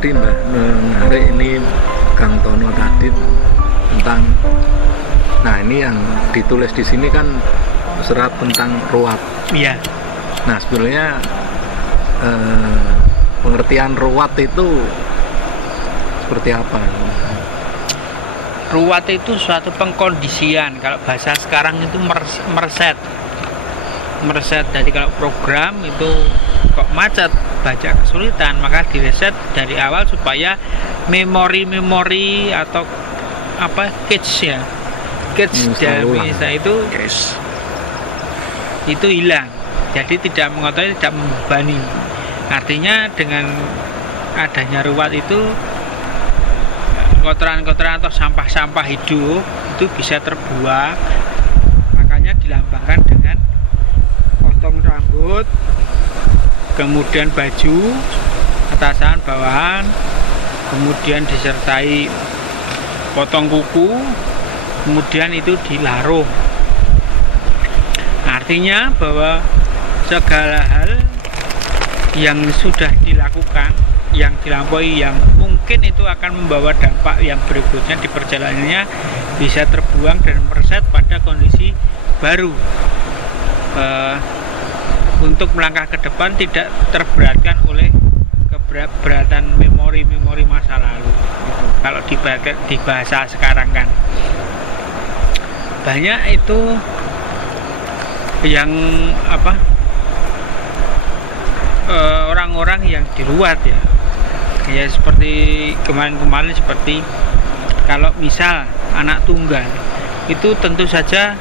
tadi Mbak menarik ini Kang Tono tadi tentang, nah ini yang ditulis di sini kan serat tentang ruwat. Iya. Nah sebenarnya pengertian ruwat itu seperti apa? Ruwat itu suatu pengkondisian, kalau bahasa sekarang itu mereset. Jadi kalau program itu kok macet, baca kesulitan, maka direset dari awal supaya memori atau cache dari itu hilang. Jadi tidak mengotori, tidak membebani. Artinya dengan adanya ruwat itu kotoran-kotoran atau sampah-sampah hidup itu bisa terbuang. Makanya dilambangkan dengan potong rambut, kemudian baju atasan bawahan, kemudian disertai potong kuku, kemudian itu dilarung. Artinya bahwa segala hal yang sudah dilakukan, yang dilampaui, yang mungkin itu akan membawa dampak yang berikutnya di perjalanannya bisa terbuang dan mereset pada kondisi baru. Untuk melangkah ke depan tidak terberatkan oleh keberatan memori masa lalu. Kalau di bahasa sekarang kan banyak itu yang orang-orang yang di luar ya seperti kemarin seperti kalau misal anak tunggal itu tentu saja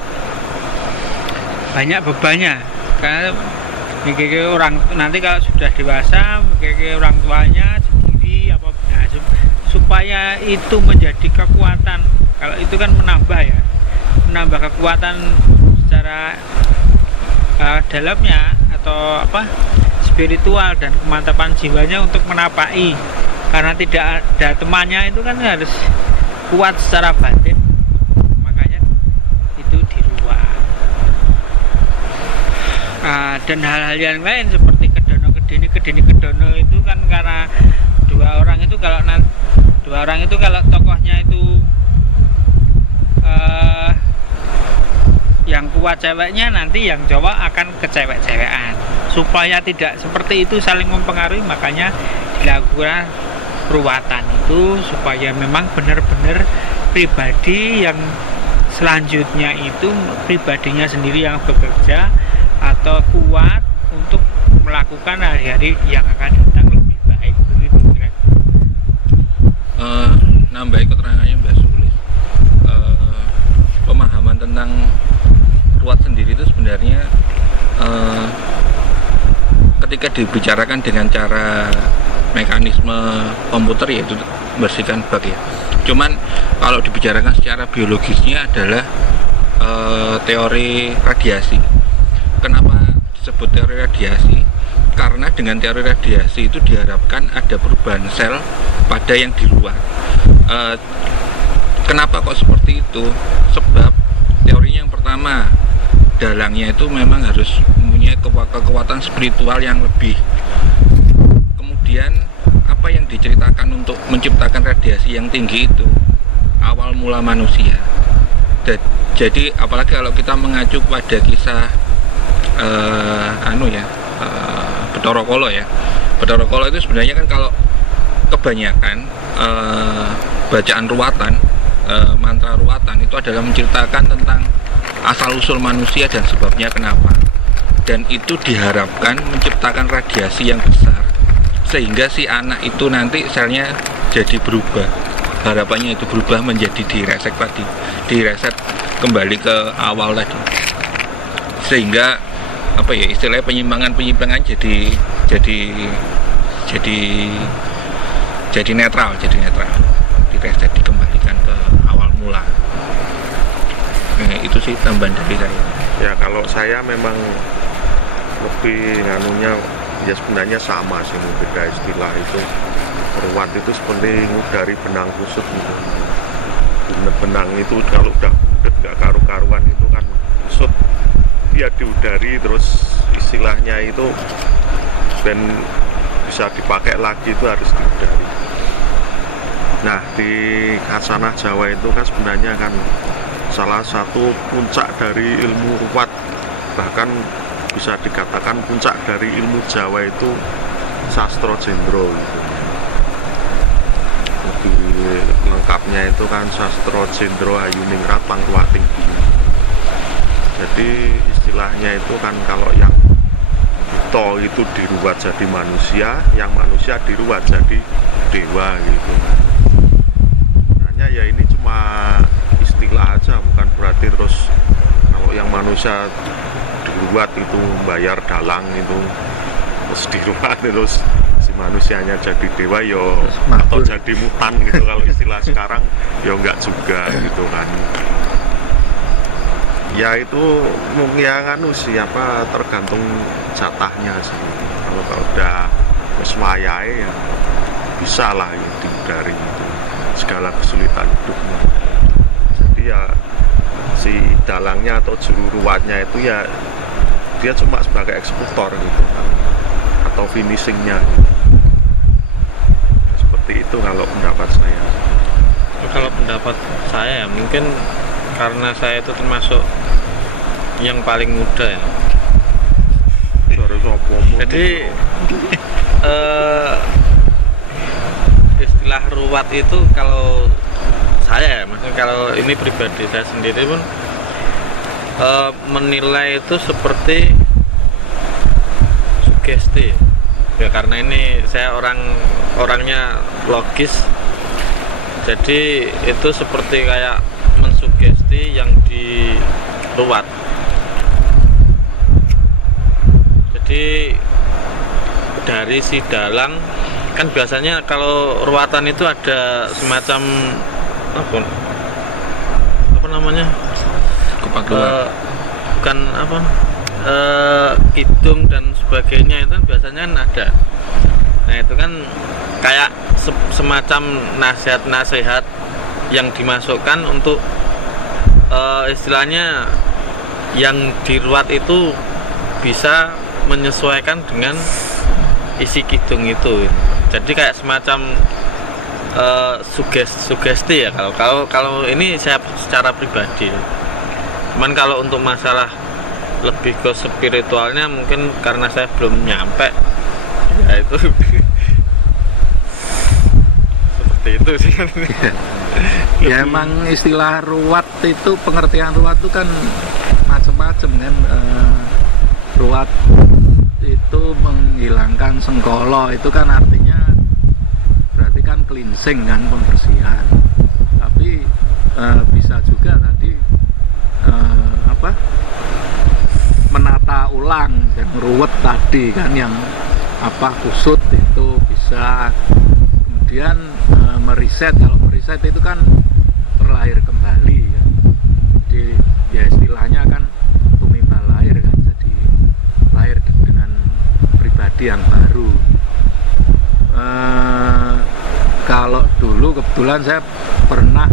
banyak bebannya, karena orang nanti kalau sudah dewasa orang tuanya sendiri supaya itu menjadi kekuatan. Kalau itu kan menambah kekuatan secara dalamnya atau spiritual dan kemantapan jiwanya untuk menapaki, karena tidak ada temannya itu kan harus kuat secara batin, makanya itu di luar. Dan hal-hal yang lain seperti kedeni kedono itu kan karena dua orang itu kalau tokohnya itu yang kuat ceweknya, nanti yang cowok akan ke cewek-cewekan. Supaya tidak seperti itu saling mempengaruhi, makanya dilakukan peruwatan itu supaya memang benar-benar pribadi yang selanjutnya itu pribadinya sendiri yang bekerja atau kuat untuk melakukan hari-hari yang akan datang lebih baik. Begitu kira. Nambah keterangannya Mbak Sulis, pemahaman tentang ruwat sendiri itu sebenarnya ketika dibicarakan dengan cara mekanisme komputer yaitu bersihkan bug ya. Cuman kalau dibicarakan secara biologisnya adalah teori radiasi. Kenapa disebut teori radiasi? Karena dengan teori radiasi itu diharapkan ada perubahan sel pada yang di luar. Kenapa kok seperti itu? Sebab teorinya yang pertama, dalangnya itu memang harus mempunyai kekuatan spiritual yang lebih. Kemudian apa yang diceritakan untuk menciptakan radiasi yang tinggi itu awal mula manusia. Jadi apalagi kalau kita mengacu pada kisah Bathara Kala ya. Bathara Kala itu sebenarnya kan kalau kebanyakan bacaan ruwatan, mantra ruwatan itu adalah menceritakan tentang asal-usul manusia dan sebabnya kenapa. Dan itu diharapkan menciptakan radiasi yang besar sehingga si anak itu nanti selnya jadi berubah. Harapannya itu berubah menjadi direset kembali ke awal tadi. Sehingga istilahnya penyimpangan jadi netral, direset, dikembalikan ke awal mula. Itu sih tambahan dari saya. Ya kalau saya memang lebih ya sebenarnya sama sih, beda istilah itu. Ruwat itu seperti ngudari benang kusut gitu. Benang itu kalau udah budet nggak karu-karuan itu kan kusut, dia diudari terus istilahnya itu ben bisa dipakai lagi itu harus dihindari. Nah, di Khasanah Jawa itu kan sebenarnya kan salah satu puncak dari ilmu ruwat, bahkan bisa dikatakan puncak dari ilmu Jawa itu Sastro Jendro gitu. Lebih lengkapnya itu kan Sastro Jendro Hayuningrat Pangkuwating. Jadi istilahnya itu kan kalau yang buta itu diruwat jadi manusia, yang manusia diruwat jadi dewa gitu. Sebenarnya ya ini cuma istilah aja, bukan berarti terus kalau yang manusia diruwat itu bayar dalang itu terus diruwat terus si manusianya jadi dewa yo atau jadi mutan gitu. Kalau istilah sekarang yo enggak juga gitu kan. Ya itu mungkin ya siapa tergantung jatahnya sih. Kalau udah sesuai ya bisa lah ya, dihindari itu segala kesulitan hidupnya. Jadi ya si dalangnya atau juru ruwatnya itu ya dia cuma sebagai eksekutor gitu kan, atau finishingnya gitu. Seperti itu kalau pendapat saya. Kalau pendapat saya ya mungkin karena saya itu termasuk yang paling muda ya. Jadi istilah ruwat itu kalau saya ya, maksudnya kalau ini pribadi saya sendiri pun menilai itu seperti sugesti ya, karena ini saya orangnya logis, jadi itu seperti kayak mensugesti yang diruwat. Jadi dari si dalang kan biasanya kalau ruwatan itu ada semacam apa namanya, bukan apa, kidung dan sebagainya itu kan biasanya kan ada. Nah itu kan kayak semacam nasihat-nasihat yang dimasukkan untuk istilahnya yang diruwat itu bisa menyesuaikan dengan isi kidung itu. Jadi kayak semacam sugesti ya kalau ini saya secara pribadi. Cuman kalau untuk masalah lebih ke spiritualnya mungkin karena saya belum nyampe ya itu seperti itu sih. Ya emang istilah ruwat itu, pengertian ruwat itu kan macam-macam kan. Ruwat itu menghilangkan sengkolo, itu kan artinya berarti kan cleansing kan, pembersihan. Tapi bisa juga tadi menata ulang dan ruwet tadi kan, yang kusut itu bisa. Kemudian meriset, kalau meriset itu kan terlahir kembali kan. Jadi ya istilahnya kan tumimbal lahir kan, jadi lahir dengan pribadi yang baru. Kalau dulu kebetulan saya pernah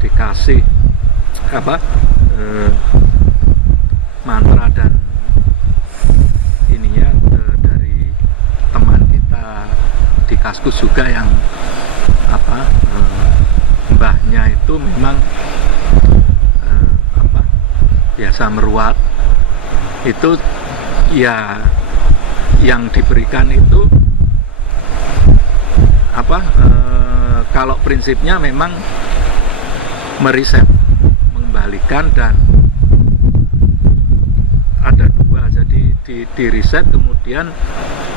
dikasih mantra dan ininya dari teman kita di Kaskus juga, yang mbahnya itu memang biasa meruat. Itu ya yang diberikan itu kalau prinsipnya memang meriset, mengembalikan, dan ada dua, jadi di riset kemudian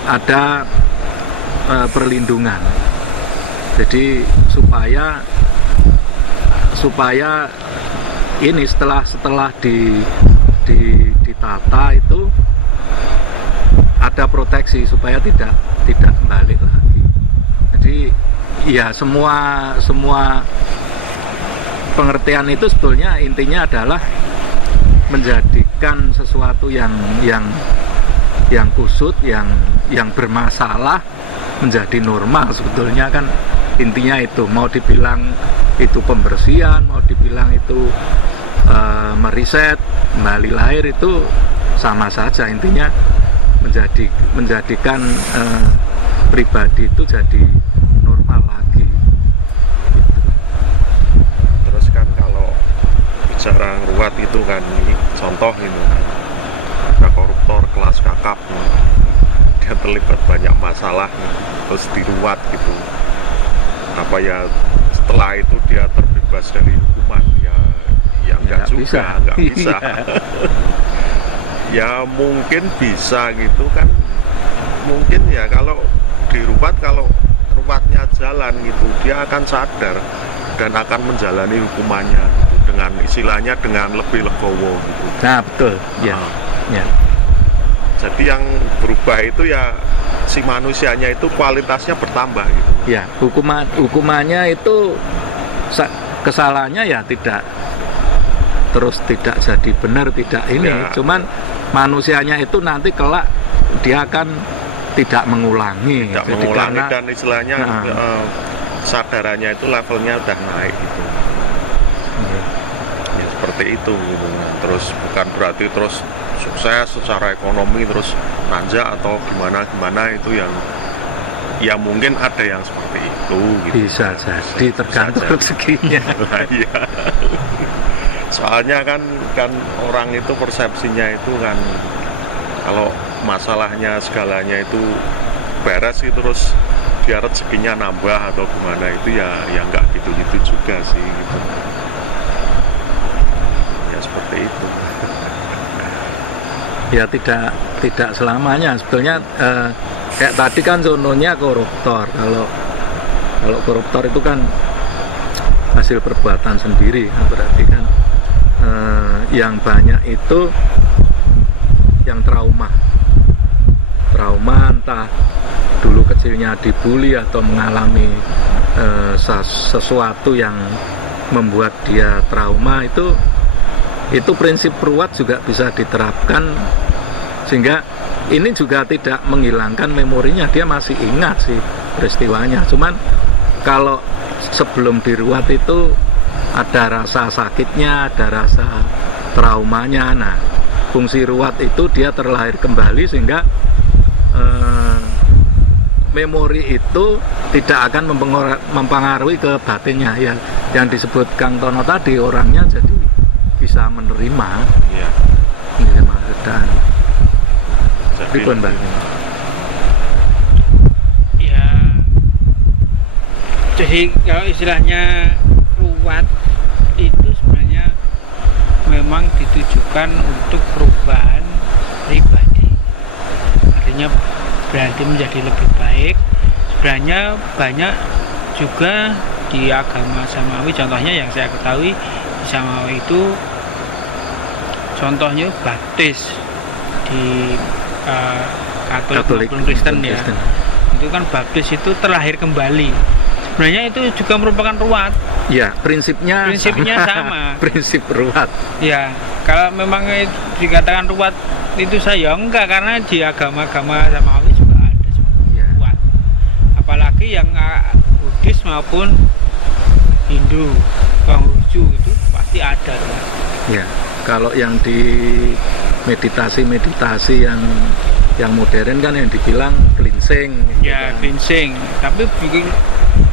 ada perlindungan. Jadi supaya ini setelah ditata itu ada proteksi supaya tidak kembali lagi. Jadi ya semua pengertian itu sebetulnya intinya adalah menjadikan sesuatu yang kusut, yang bermasalah menjadi normal. Sebetulnya kan intinya itu, mau dibilang itu pembersihan, mau dibilang itu meriset, kembali lahir, itu sama saja. Intinya menjadikan pribadi itu jadi normal lagi. Terus kan kalau bicara ruwat itu kan, ini contoh ini kan, ada koruptor kelas kakap nih, dia terlibat banyak masalah nih, terus diruat gitu. Apa ya setelah itu dia terbebas dari hukuman? Ya nggak juga, nggak bisa. Ya mungkin bisa gitu kan, mungkin ya kalau diruat, kalau ruwatnya jalan gitu, dia akan sadar dan akan menjalani hukumannya gitu, dengan istilahnya dengan lebih legowo gitu. Nah betul, ya. Ya. Jadi yang berubah itu ya si manusianya itu kualitasnya bertambah gitu. Ya, hukumannya itu kesalahannya ya tidak jadi benar, tidak ini, ya. Cuman manusianya itu nanti kelak dia akan tidak mengulangi. Tidak mengulangi dan istilahnya sadarannya itu levelnya udah naik gitu. Ya seperti itu gitu. Terus bukan berarti terus sukses secara ekonomi terus nanjak atau gimana itu yang ya mungkin ada yang seperti itu gitu. Bisa jadi tergantung rezekinya. Iya. Soalnya kan orang itu persepsinya itu kan kalau masalahnya segalanya itu beres itu terus dia rezekinya nambah atau gimana itu ya nggak gitu juga sih gitu. Ya seperti itu. Ya tidak selamanya sebetulnya, kayak tadi kan contohnya koruptor. Kalau koruptor itu kan hasil perbuatan sendiri, berarti kan yang banyak itu yang trauma entah dulu kecilnya dibully atau mengalami sesuatu yang membuat dia trauma. Itu prinsip ruwat juga bisa diterapkan sehingga ini juga tidak menghilangkan memorinya, dia masih ingat sih peristiwanya. Cuman kalau sebelum diruat itu ada rasa sakitnya, ada rasa traumanya. Nah, fungsi ruwat itu dia terlahir kembali sehingga memori itu tidak akan mempengaruhi ke batinnya ya. Yang disebut Kang Tono tadi, orangnya jadi bisa menerima. Iya. Menerima dan ribon Mbak. Ya. Jadi kalau istilahnya ruwat itu sebenarnya memang ditujukan untuk perubahan pribadi, artinya berarti menjadi lebih baik. Sebenarnya banyak juga di agama Samawi, contohnya yang saya ketahui di Samawi itu contohnya baptis di Katolik maupun Kristen ya. Itu kan baptis itu terlahir kembali. Sebenarnya itu juga merupakan ruwat. Ya, prinsipnya sama. Prinsip ruwat. Ya, kalau memang dikatakan ruwat itu saya enggak, karena di agama-agama Samawi juga ada ruwat. Apalagi yang Buddhis maupun Hindu, Konghucu itu pasti ada ruwat. Ya, kalau yang di meditasi yang modern kan yang dibilang cleansing. Ya, cleansing. Tapi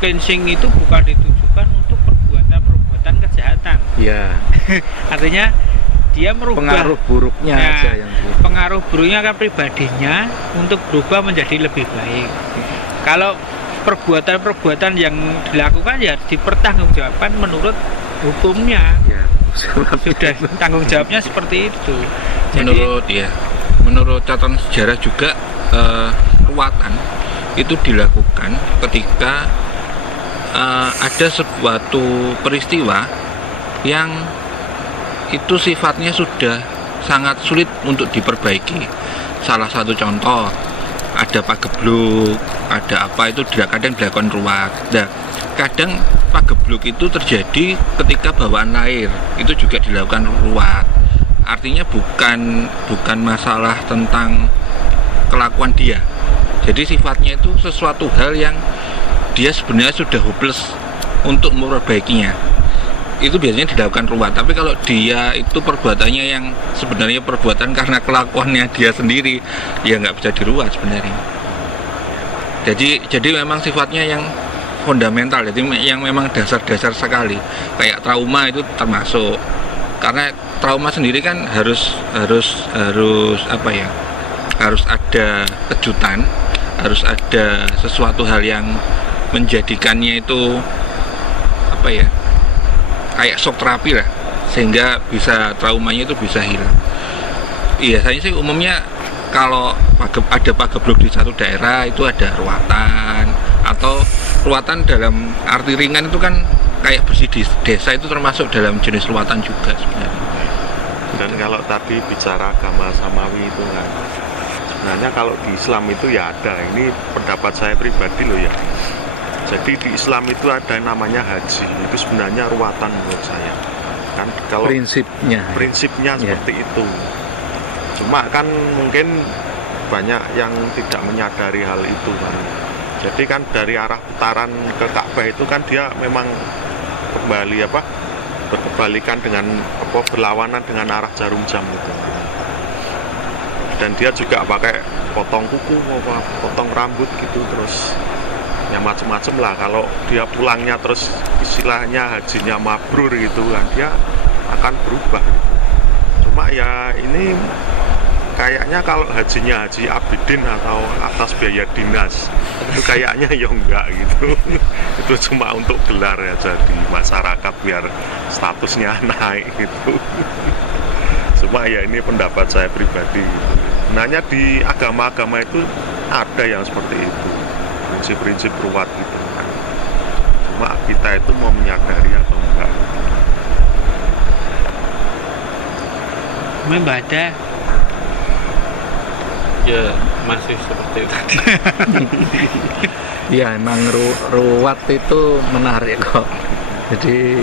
cleansing itu bukan ditujukan untuk perbuatan kejahatan. Ya. Artinya dia merubah pengaruh buruknya aja yang pengaruh buruknya kan pribadinya untuk berubah menjadi lebih baik. Kalau perbuatan-perbuatan yang dilakukan ya dipertanggungjawabkan menurut hukumnya. Ya, sudah tanggung jawabnya seperti itu. Menurut catatan sejarah juga ruwatan itu dilakukan ketika ada suatu peristiwa yang itu sifatnya sudah sangat sulit untuk diperbaiki. Salah satu contoh, ada pagebluk, ada apa itu kadang dilakukan ruwat. Nah, kadang pagebluk itu terjadi ketika bawaan air, itu juga dilakukan ruwat. Artinya bukan masalah tentang kelakuan dia. Jadi sifatnya itu sesuatu hal yang dia sebenarnya sudah hopeless untuk memperbaikinya. itu biasanya dilakukan ruwat. Tapi kalau dia itu perbuatannya yang sebenarnya perbuatan karena kelakuannya dia sendiri, ya nggak bisa diruat sebenarnya. Jadi memang sifatnya yang fundamental, jadi yang memang dasar-dasar sekali. Kayak trauma itu termasuk, karena trauma sendiri kan harus apa ya? Harus ada kejutan, harus ada sesuatu hal yang menjadikannya itu apa ya? Kayak shock terapi lah, sehingga bisa traumanya itu bisa hilang. Iya, saya sih umumnya kalau ada pagebluk di satu daerah itu ada ruatan, atau ruatan dalam arti ringan itu kan kayak bersih di desa, itu termasuk dalam jenis ruatan juga sebenarnya. Dan kalau tadi bicara agama samawi itu kan, sebenarnya kalau di Islam itu ya ada, ini pendapat saya pribadi loh ya. Jadi di Islam itu ada yang namanya haji, itu sebenarnya ruatan menurut saya. Kan kalau prinsipnya seperti itu. Cuma kan mungkin banyak yang tidak menyadari hal itu kan. Jadi kan dari arah putaran ke Ka'bah itu kan dia memang kembali berkebalikan dengan berlawanan dengan arah jarum jam gitu. Dan dia juga pakai potong kuku, potong rambut gitu, terus ya macam-macam lah. Kalau dia pulangnya terus istilahnya hajinya mabrur gitu kan, dia akan berubah gitu. Cuma ya ini kayaknya kalau hajinya Haji Abidin atau atas biaya dinas itu kayaknya ya enggak gitu. Itu cuma untuk gelar ya, jadi masyarakat biar statusnya naik gitu. Cuma ya ini pendapat saya pribadi gitu. Sebenarnya di agama-agama itu ada yang seperti itu, prinsip-prinsip ruwat gitu kan. Cuma kita itu mau menyadari atau enggak. Membaca ya masih seperti itu. Ya emang ruwat itu menarik kok. Jadi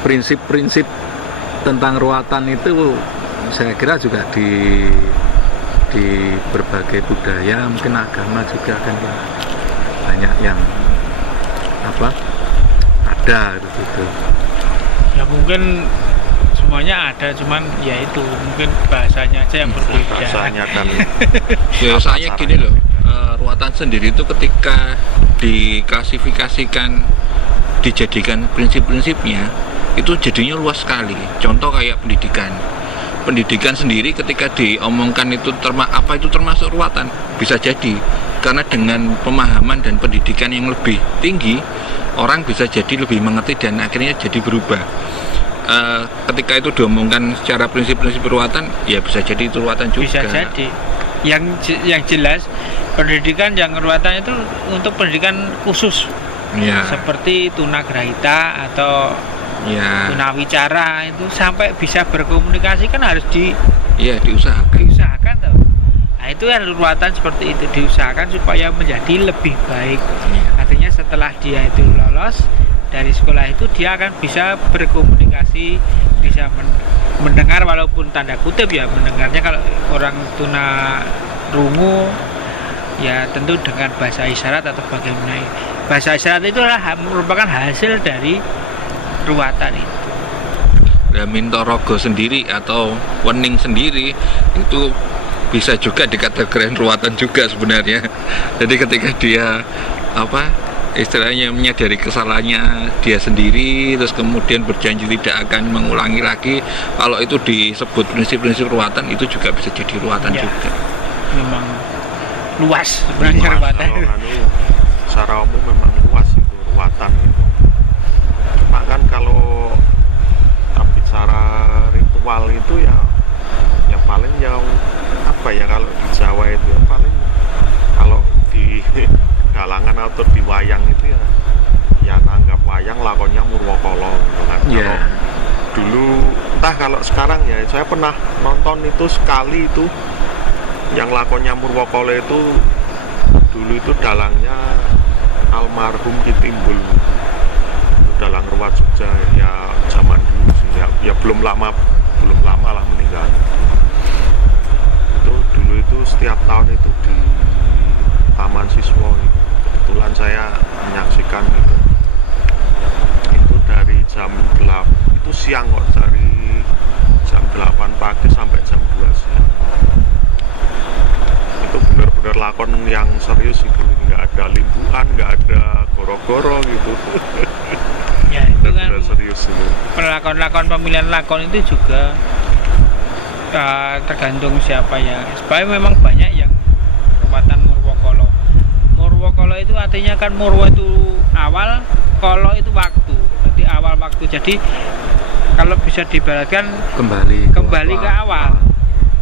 prinsip-prinsip tentang ruwatan itu saya kira juga di berbagai budaya, mungkin agama juga kan ya, banyak yang ada gitu. Ya mungkin semuanya ada, cuman ya itu mungkin bahasanya aja yang berbeda. Bahasanya kan biasanya gini loh, ruwatan sendiri itu ketika diklasifikasikan, dijadikan prinsip-prinsipnya itu jadinya luas sekali. Contoh kayak pendidikan sendiri ketika diomongkan itu apa itu termasuk ruwatan, bisa jadi karena dengan pemahaman dan pendidikan yang lebih tinggi, orang bisa jadi lebih mengerti dan akhirnya jadi berubah. Ketika itu diomongkan secara prinsip-prinsip ruwatan, ya bisa jadi itu ruwatan juga. Bisa jadi. Yang jelas pendidikan yang ruwatan itu untuk pendidikan khusus, ya. Seperti tunagrahita atau Ya. tunawicara itu sampai bisa berkomunikasi kan harus diusahakan tuh. Nah itu kan ruwatan seperti itu, diusahakan supaya menjadi lebih baik. Artinya setelah dia itu lolos dari sekolah itu, dia akan bisa berkomunikasi, bisa mendengar walaupun tanda kutip ya, mendengarnya kalau orang tunarungu ya tentu dengan bahasa isyarat atau bagaimana. Bahasa isyarat itu adalah merupakan hasil dari ruwatan itu. Nah, Mintorogo sendiri atau Wening sendiri itu bisa juga dikategorikan ruwatan juga sebenarnya. Jadi ketika dia istilahnya menyadari kesalahannya dia sendiri, terus kemudian berjanji tidak akan mengulangi lagi, kalau itu disebut prinsip-prinsip ruwatan, itu juga bisa jadi ruwatan ya, juga. Memang luas sebenarnya ruwatan. Secara umum memang luas itu ruwatan itu. Cuma kan kalau bicara ritual itu ya paling yang kalau di Jawa itu ya paling kalau di galangan atau di wayang itu ya nanggap wayang lakonnya Murwokolo gitu kan. Kalau dulu entah kalau sekarang ya, saya pernah nonton itu sekali itu yang lakonnya Murwokolo itu dulu itu dalangnya almarhum Ki Timbul, dalang ruwat Jogja ya zaman dulu sih ya belum lama lah meninggal. Itu dulu itu setiap tahun itu di Taman Siswa itu, kebetulan saya menyaksikan itu serius itu, nggak ada limbuan, nggak ada goro-goro gitu. Ya itu kan Benar serius itu. pelakon-lakon pemilihan lakon itu juga tergantung siapa ya. Supaya memang banyak yang ruwatan Murwokolo. Murwokolo itu artinya kan Murwo itu awal, Kolo itu waktu. Jadi awal waktu. Jadi kalau bisa diibaratkan kembali ke awal.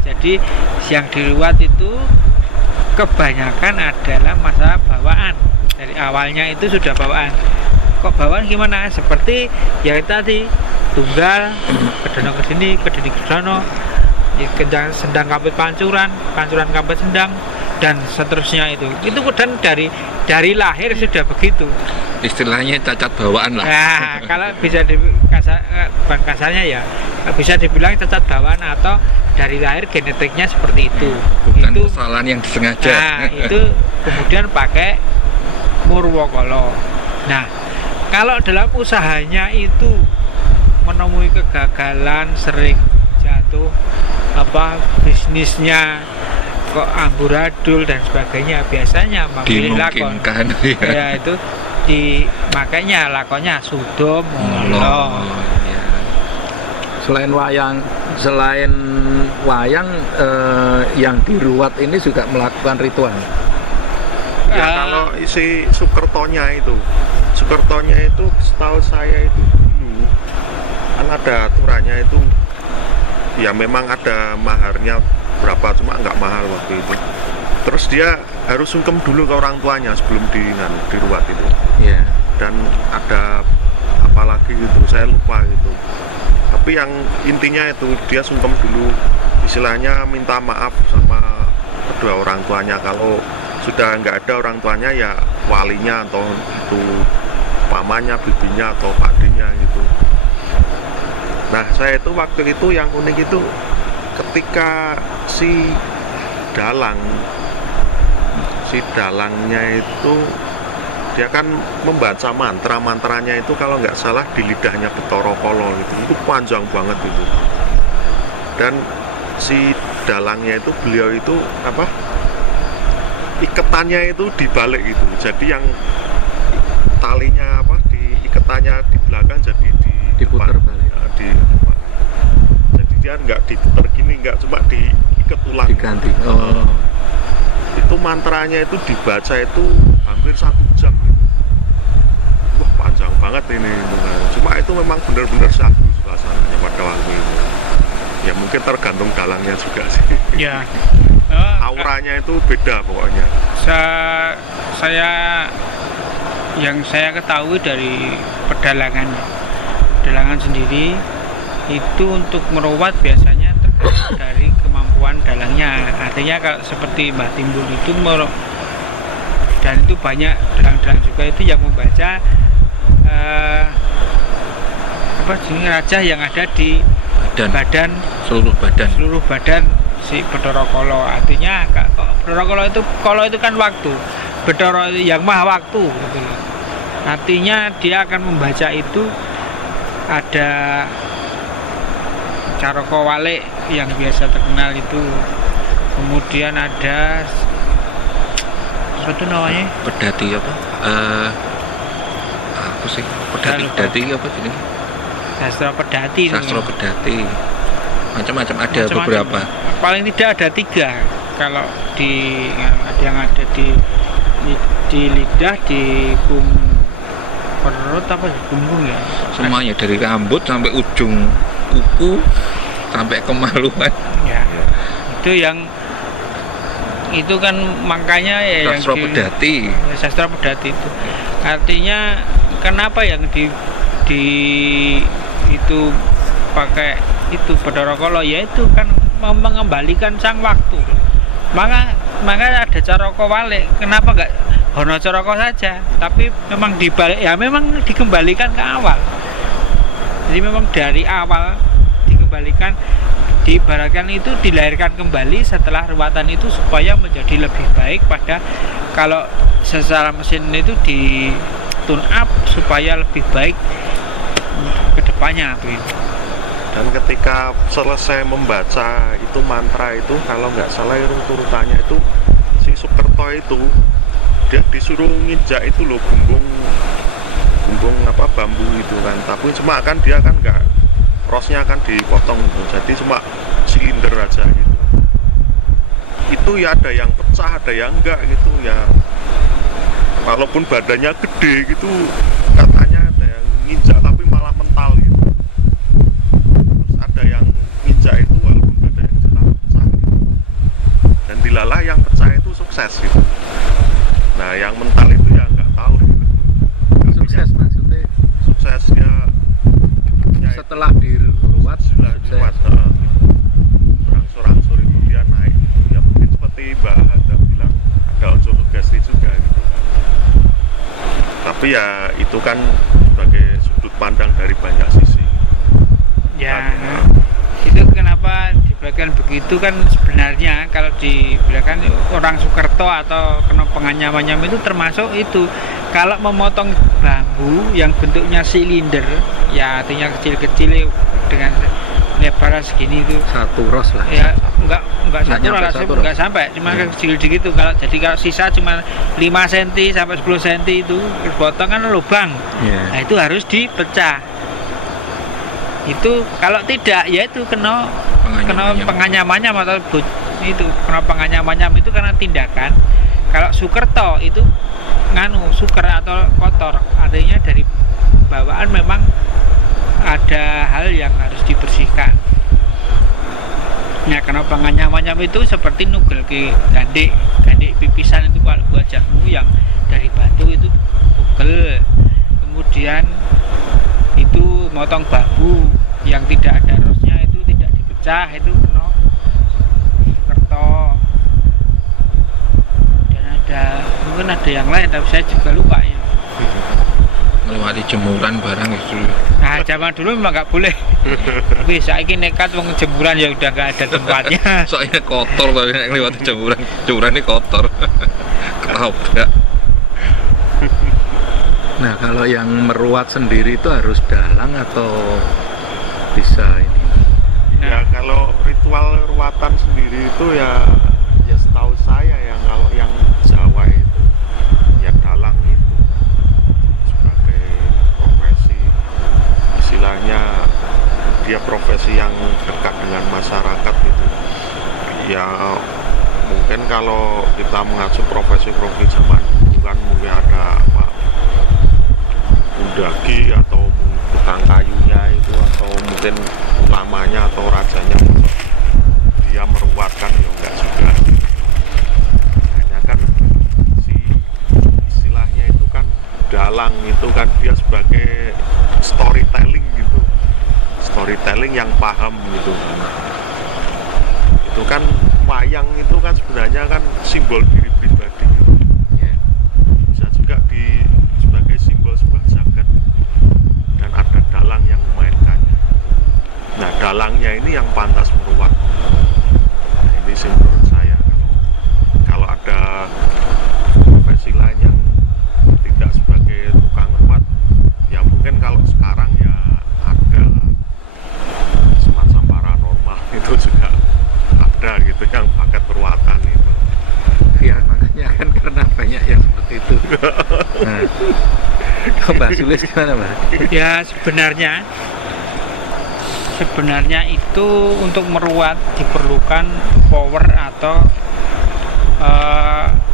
Jadi yang diruat itu kebanyakan adalah masa bawaan. Dari awalnya itu sudah bawaan. Kok bawaan gimana? Seperti ya tadi tunggal, kedono ke sini, kedini ke sono, sendang kampet pancuran, pancuran kampet sendang, dan seterusnya itu. Itu dan dari lahir sudah begitu. Istilahnya cacat bawaan lah. Nah, kalau bisa kasarnya ya bisa dibilang cacat bawaan atau dari lahir genetiknya seperti itu. Bukan itu kesalahan yang disengaja. Nah, itu kemudian pakai Murwokolo. Nah, kalau dalam usahanya itu menemui kegagalan, sering jatuh, bisnisnya kok amburadul dan sebagainya, biasanya memilih lakon. Dimungkinkan Ya itu makanya lakonnya Sudo Molo. Ya. Selain wayang yang diruat ini juga melakukan ritual. Ya kalau isi Sukertonya itu setahu saya itu dulu kan ada aturannya itu, ya memang ada maharnya berapa, cuma nggak mahal waktu itu. Terus dia harus sungkem dulu ke orang tuanya sebelum diruat itu. Iya. Dan ada apa lagi gitu, saya lupa gitu. Tapi yang intinya itu dia sungkem dulu, istilahnya minta maaf sama kedua orang tuanya. Kalau sudah nggak ada orang tuanya ya walinya atau itu pamannya, bibinya atau pakdinya gitu. Nah saya itu waktu itu yang unik itu ketika si dalangnya itu dia kan membaca mantranya itu kalau nggak salah di lidahnya Betara Kala gitu. Itu panjang banget itu. Dan si dalangnya itu beliau itu iketannya itu dibalik gitu. Jadi yang talinya iketannya di belakang jadi Diputar balik. Jadi dia nggak diputar gini, nggak cuma diikat ulang. Diganti. Itu mantranya itu dibaca itu hampir 1 jam gitu. Wah panjang banget ini. Cuma itu memang benar-benar syahdu suasananya pada waktu itu. Ya mungkin tergantung dalangnya juga sih. Ya. Auranya itu beda pokoknya. Yang saya ketahui dari pedalangan sendiri itu untuk meruat biasanya tergantung dari kemampuan dalangnya. Artinya kalau seperti Mbah Timbul itu dan itu banyak dalang-dalang juga itu yang membaca raja yang ada di seluruh badan si Betara Kala. Artinya Betara Kala itu kan waktu, Betara yang maha waktu gitu. Artinya dia akan membaca itu ada Caraka Walik yang biasa terkenal itu, kemudian ada apa itu namanya? Pedati apa? Apa sih? Pedati apa sini? Sastra Pedati. Macam-macam ada beberapa. Paling tidak ada 3. Kalau ada yang ada di lidah, di perut apa di punggung ya. Semuanya dari rambut sampai ujung kuku sampai kemaluan. Ya. Itu kan makanya ya Sastra Pedati. Sastra Pedati itu. Artinya kenapa yang itu pakai itu Betara Kala, yaitu kan mengembalikan sang waktu. Maka ada Caraka Walik. Kenapa enggak Hono Caraka saja? Tapi memang dibalik, ya memang dikembalikan ke awal. Jadi memang dari awal dikembalikan, diibaratkan itu dilahirkan kembali setelah ruwatan itu supaya menjadi lebih baik pada kalau secara mesin itu di tune up supaya lebih baik ke depannya begitu. Dan ketika selesai membaca itu mantra itu, kalau nggak salah urutannya itu si Sukerto itu dia disuruh nginjak itu loh bumbung apa bambu itu kan, tapi cuma kan dia kan nggak, rosnya kan dipotong gitu, jadi cuma silinder aja gitu. Itu ya ada yang pecah, ada yang enggak gitu ya. Walaupun badannya gede gitu, katanya ada yang nginjak tapi malah mental gitu. Terus ada yang nginjak itu walaupun badannya kecil malah pecah gitu. Dan dilalah yang pecah itu sukses gitu. Nah yang mental itu ya nggak tahu gitu. Sukses maksudnya Sukses ya setelah diruat sudah sukses. dibuat berangsur-angsur itu dia naik gitu. Ya mungkin seperti Mbak Hada bilang ada unsur sugesti juga gitu. Tapi ya itu kan sebagai sudut pandang dari banyak sisi. Ya, itu kenapa dibiarkan begitu kan sebenarnya kalau dibiarkan orang Sukerto atau kena penganyam-anyam itu termasuk itu. Kalau memotong bambu yang bentuknya silinder, ya artinya kecil-kecil dengan lebar segini itu, Satu ros lah. ya enggak satu nyampe lah, satu enggak sampai, cuma kecil gitu. Kalau sisa cuma 5 cm sampai 10 cm itu potong kan lubang. Iya. Nah, itu harus dipecah. Itu kalau tidak ya itu kena penganyam-anyam atau itu kena penganyam-anyam itu karena tindakan. Kalau Sukerto itu suker atau kotor, artinya dari bawaan memang ada hal yang harus dibersihkan. Nah, karena penganyam-anyam itu seperti nugel ke gandik pipisan itu kalau buat jamu yang dari batu itu nugel. Kemudian itu motong bambu yang tidak ada rosnya itu tidak dipecah, itu kena Sukerto. Dan mungkin ada yang lain tapi saya juga lupa ya. Melewati jemuran barang itu. Nah, zaman dulu memang nggak boleh. Tapi saya ini nekat wong jemuran ya udah nggak ada tempatnya. Soalnya kotor tapi nek lewati jemuran ini kotor. Ketabrak. Nah, kalau yang meruat sendiri itu harus dalang atau bisa ini? Ya kalau ritual ruatan sendiri itu ya setahu saya ya, kalau yang Jawa itu ya dalang itu sebagai profesi, istilahnya dia profesi yang dekat dengan masyarakat gitu. Ya mungkin kalau kita mengacu profesi-profesi zaman dulu kan mungkin ada apa, budagi atau tukang kayunya itu, atau mungkin ulamanya atau rajanya dia meruatkan ya enggak juga. Hanya kan si istilahnya itu kan dalang itu kan dia sebagai storytelling gitu, storytelling yang paham gitu. Itu kan wayang itu kan sebenarnya kan simbol diri pribadi gitu. Bisa juga sebagai simbol sebuah jagat, dan ada dalang yang memainkannya. Nah dalangnya ini yang pantas meruat. Nah, ini sih menurut saya, kalau ada profesi lain yang tidak sebagai tukang ruat, ya mungkin kalau sekarang ya ada semacam paranormal itu juga ada gitu yang pakai peruatan itu. Ya makanya kan karena banyak yang seperti itu. Nah, kalau Mbak Sulis gimana Mbak? Ya sebenarnya itu untuk meruat diperlukan power atau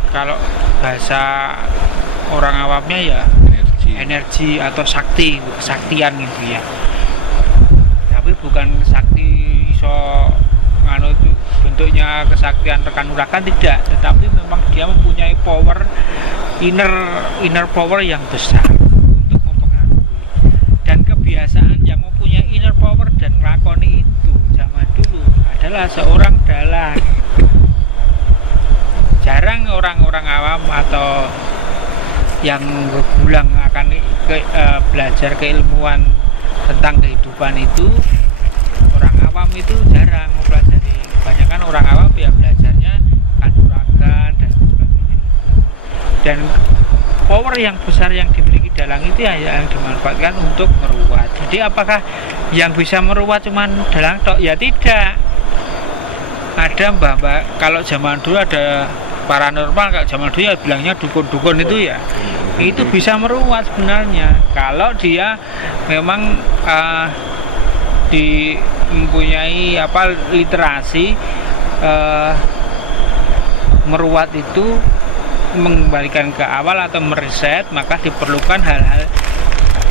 kalau bahasa orang awamnya ya energi atau sakti, kesaktian gitu ya. Tapi bukan sakti iso nganu itu bentuknya kesaktian rekan urakan, tidak, tetapi memang dia mempunyai power, inner power yang besar untuk mempengaruhi. Dan kebiasaan yang mempunyai inner power dan melakoni itu zaman dulu adalah seorang dalang. Jarang orang-orang awam atau yang bergulang akan belajar keilmuan tentang kehidupan itu, orang awam itu jarang mempelajari. Kebanyakan orang awam ya belajarnya kanuragan dan sebagainya. Dan power yang besar yang dimiliki dalang itu ya yang dimanfaatkan untuk meruat. Jadi apakah yang bisa meruat cuma dalang tok? Ya tidak. Ada mbah-mbah, kalau zaman dulu ada paranormal kalau zaman dulu ya bilangnya dukun-dukun itu ya itu bisa meruat sebenarnya kalau dia memang mempunyai literasi meruat itu mengembalikan ke awal atau meriset, maka diperlukan hal-hal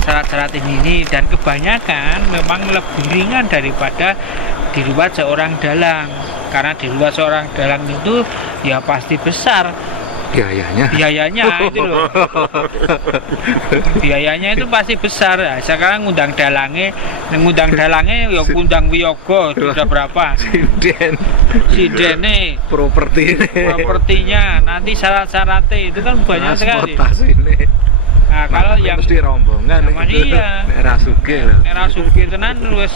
syarat-syarat ini dan kebanyakan memang lebih ringan daripada diruat seorang dalang, karena diruat seorang dalang itu ya pasti besar biayanya itu loh. Biayanya itu pasti besar. Nah, sekarang ngundang dalangnya ya ngundang Wiyogo sudah berapa? Sidene propertinya nanti syarat-syaratnya itu kan banyak sekali. Nah, kalau yang mesti rombongan itu era suge tenan wis.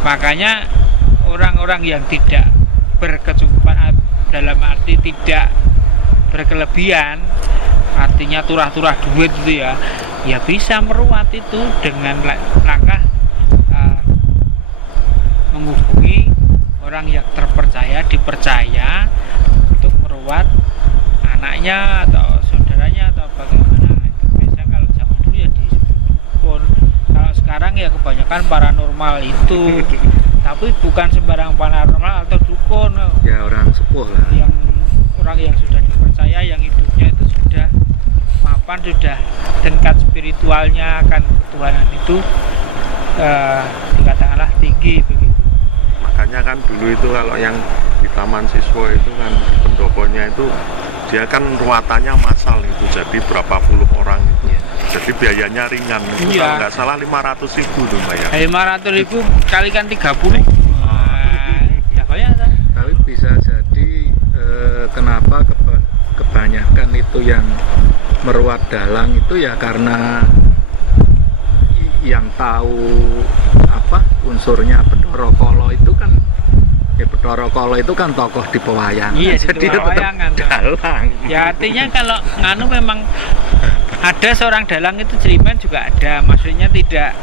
Makanya orang-orang yang tidak berkecukupan dalam arti tidak berkelebihan, artinya turah-turah duit itu ya bisa meruat itu dengan langkah menghubungi orang yang dipercaya untuk meruat anaknya atau saudaranya atau bagaimana. Itu biasa kalau zaman dulu ya disebut. Kalau sekarang ya kebanyakan paranormal itu tapi bukan sembarang paranormal atau dukun ya, orang sepuh lah, orang yang sudah dipercaya, yang hidupnya itu sudah mapan, sudah tingkat spiritualnya akan Tuhanan itu dikatakanlah tinggi begitu. Makanya kan dulu itu kalau yang di Taman Siswa itu kan pendoponya itu dia kan ruatannya massal itu, jadi berapa puluh orang itu. Jadi biayanya ringan itu, kalau nggak salah 500.000 tuh bayar. 500.000 kalikan 30. Ya banyak kan? Tapi bisa jadi kenapa kebanyakan itu yang meruat dalang itu ya karena yang tahu unsurnya Bathara Kala itu kan Bathara Kala itu kan tokoh di pewayangan. Iya, jadi di pewayangan dalang. Ya artinya kalau nganu memang ada seorang dalang itu jelimet juga ada, maksudnya tidak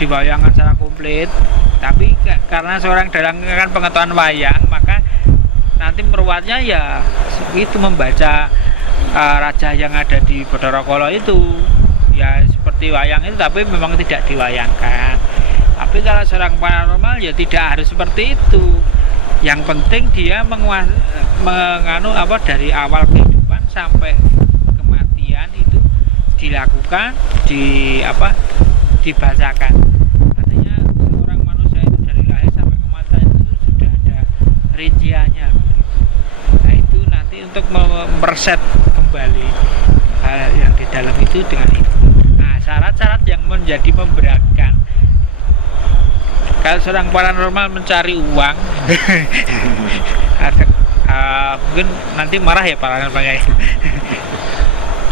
di wayangan secara komplit, tapi karena seorang dalang kan pengetahuan wayang, maka nanti meruatnya ya itu membaca raja yang ada di Bathara Kala itu ya seperti wayang itu, tapi memang tidak diwayangkan. Tapi kalau seorang paranormal ya tidak harus seperti itu. Yang penting dia dari awal kehidupan sampai kematian itu dilakukan, dibacakan. Artinya seorang manusia itu dari lahir sampai kematian itu sudah ada rinciannya. Nah itu nanti untuk mereset kembali hal yang di dalam itu dengan itu. Nah syarat-syarat yang menjadi memberatkan kalau seorang paranormal mencari uang mungkin nanti marah ya paranormalnya.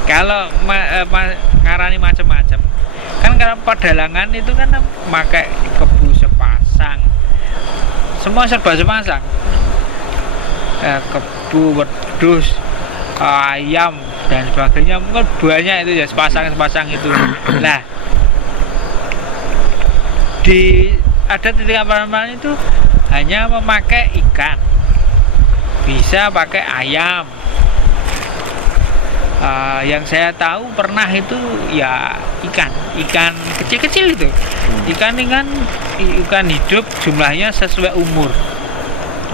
Kalau ngarani macam-macam kan, kalau pedalangan itu kan pakai kebu sepasang, semua serba sepasang, kebu, wedhus, ayam dan sebagainya, mungkin banyak itu ya sepasang itu. Nah ada titik paranormal itu hanya memakai ikan, bisa pakai ayam. Yang saya tahu pernah itu ya ikan kecil-kecil itu, ikan hidup jumlahnya sesuai umur.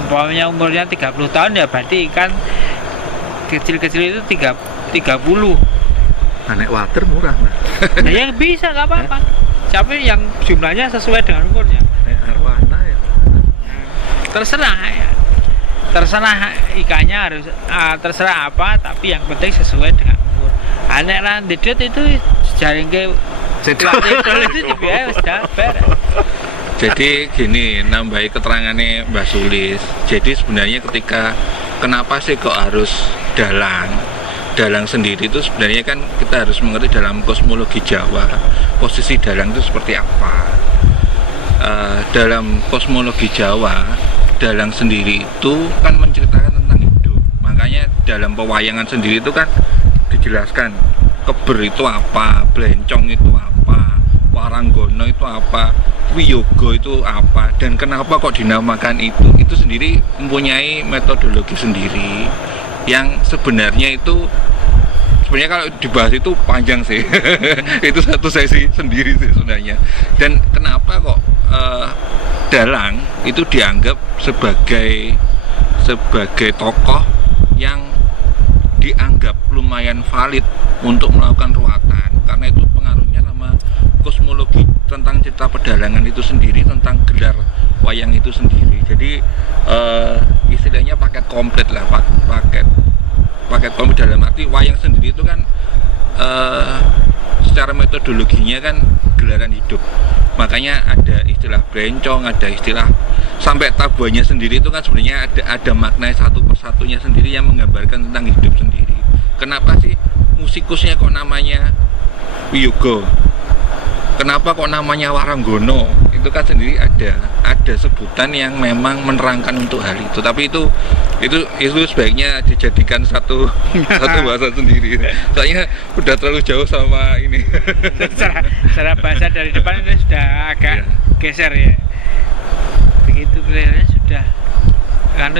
Umpamanya umurnya 30 tahun ya berarti ikan kecil-kecil itu 30. Naik water murah nah. Nah, yang bisa nggak apa-apa, tapi yang jumlahnya sesuai dengan umurnya. Arwana ya. Terserah ikannya harus terserah apa, tapi yang penting sesuai dengan umur. Anek landedet itu jaring ke itu biasa sudah beres. Jadi gini, nambahi keterangannya Mbak Sulis. Jadi sebenarnya kenapa sih kok harus dalang sendiri itu sebenarnya kan kita harus mengerti dalam kosmologi Jawa posisi dalang itu seperti apa. Dalam kosmologi Jawa, dalang sendiri itu kan menceritakan tentang hidup. Makanya dalam pewayangan sendiri itu kan dijelaskan keber itu apa, blencong itu apa, Waranggono itu apa, Wiyoga itu apa, dan kenapa kok dinamakan itu sendiri mempunyai metodologi sendiri yang sebenarnya kalau dibahas itu panjang sih. Itu satu sesi sendiri sih sebenarnya. Dan kenapa kok dalang itu dianggap sebagai tokoh yang dianggap lumayan valid untuk melakukan ruwatan, karena itu pengaruhnya sama kosmologi tentang cerita pedalangan itu sendiri, tentang gelar wayang itu sendiri. Jadi istilahnya paket komplit lah, paket komplit dalam arti wayang sendiri itu kan secara metodologinya kan gelaran hidup. Makanya ada istilah bencong, ada istilah sampai tabuannya sendiri itu kan sebenarnya ada makna satu persatunya sendiri yang menggambarkan tentang hidup sendiri. Kenapa sih musikusnya kok namanya Wiyoga? Kenapa kok namanya Waranggono? Itu kan sendiri ada sebutan yang memang menerangkan untuk hal itu. Tapi itu sebaiknya dijadikan satu bahasa sendiri. Soalnya udah terlalu jauh sama ini. Secara bahasa dari depan ini sudah agak geser ya. Begitu kelihatannya sudah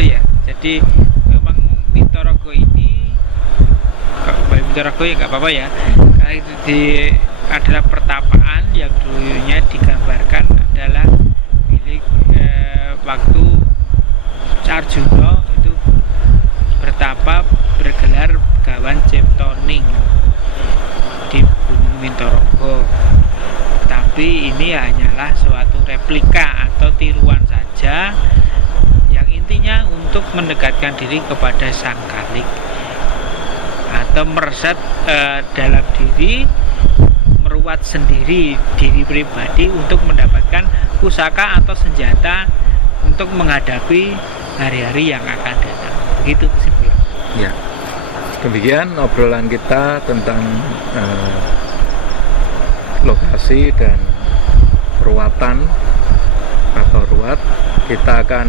ya. Jadi memang Mitorogo ini, Mitorogo ya nggak apa-apa ya. Karena itu adalah pertapaan yang dulunya digambarkan adalah milik waktu Arjuna itu bertapa bergelar Begawan Ciptoning di Gunung Mitorogo. Tapi ini hanyalah suatu replika atau tiruan saja yang intinya untuk mendekatkan diri kepada Sang Kalik atau mereset dalam diri, meruat sendiri diri pribadi untuk mendapatkan pusaka atau senjata untuk menghadapi hari-hari yang akan datang. Begitu kesimpulan. Ya, demikian obrolan kita tentang lokasi dan ruatan atau ruat. Kita akan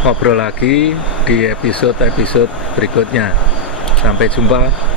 ngobrol lagi di episode berikutnya. Sampai jumpa.